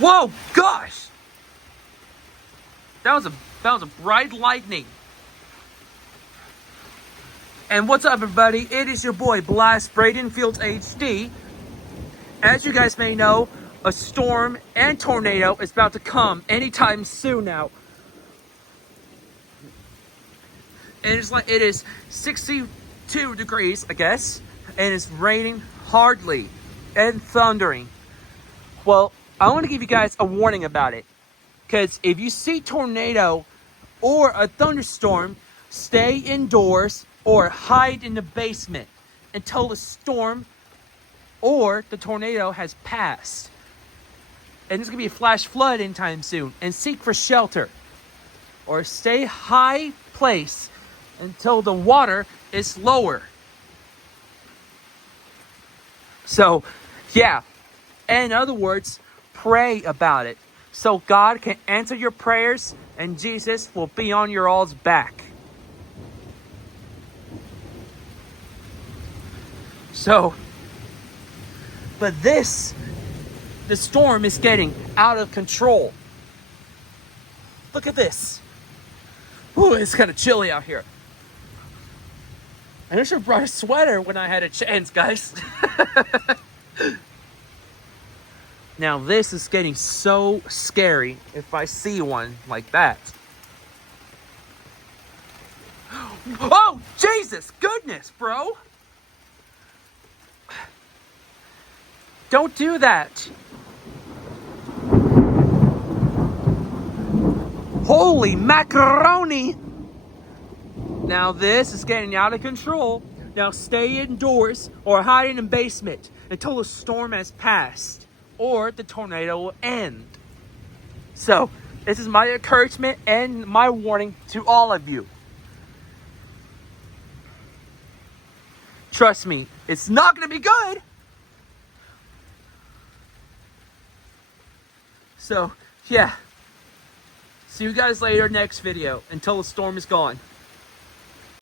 Whoa, gosh! That was a bright lightning. And what's up, everybody? It is your boy Blast Braden Fields HD. As you guys may know, a storm and tornado is about to come anytime soon now. And it is 62 degrees, I guess, and it's raining hardly and thundering. Well, I want to give you guys a warning about it, because if you see tornado or a thunderstorm, stay indoors or hide in the basement until the storm or the tornado has passed. And there's going to be a flash flood anytime soon. And seek for shelter or stay high place until the water is lower. So, yeah. In other words, pray about it so God can answer your prayers and Jesus will be on your all's back. So, but the storm is getting out of control. Look at this. Ooh, it's kind of chilly out here. I should have brought a sweater when I had a chance, guys. Now this is getting so scary if I see one like that. Oh, Jesus, goodness, bro. Don't do that. Holy macaroni. Now this is getting out of control. Now stay indoors or hide in the basement until the storm has passed or the tornado will end. So this is my encouragement and my warning to all of you. Trust me, it's not going to be good. So, yeah. See you guys later next video until the storm is gone.